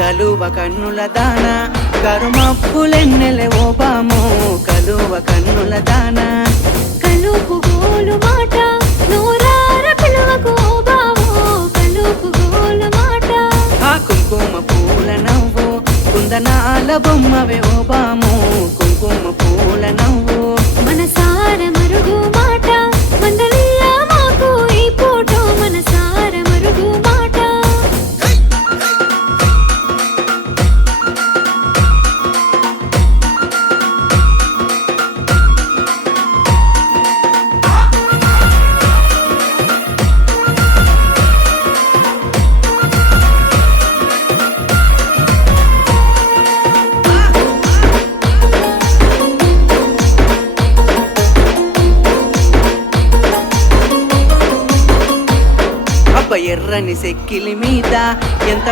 కలువ కన్నుల దాన కరుమప్పులెన్నెలే ఓ బాము కలువ కన్నుల దాన కలుపు గోలు మాట నూరార పిలువకు ఓ బావో కలుపు గోలు మాట ఆ కుంకుమ పూల నవ్వు కుందనాల బొమ్మవే ఓ బాము కుంకుమ పూల నవ్వు మనసార మరుగు మాట మందలియ మాకు ఈ ఫోటో మనసార మరుగు మాట అబ్బ ఎర్రని సెక్కిలి మీద ఎంత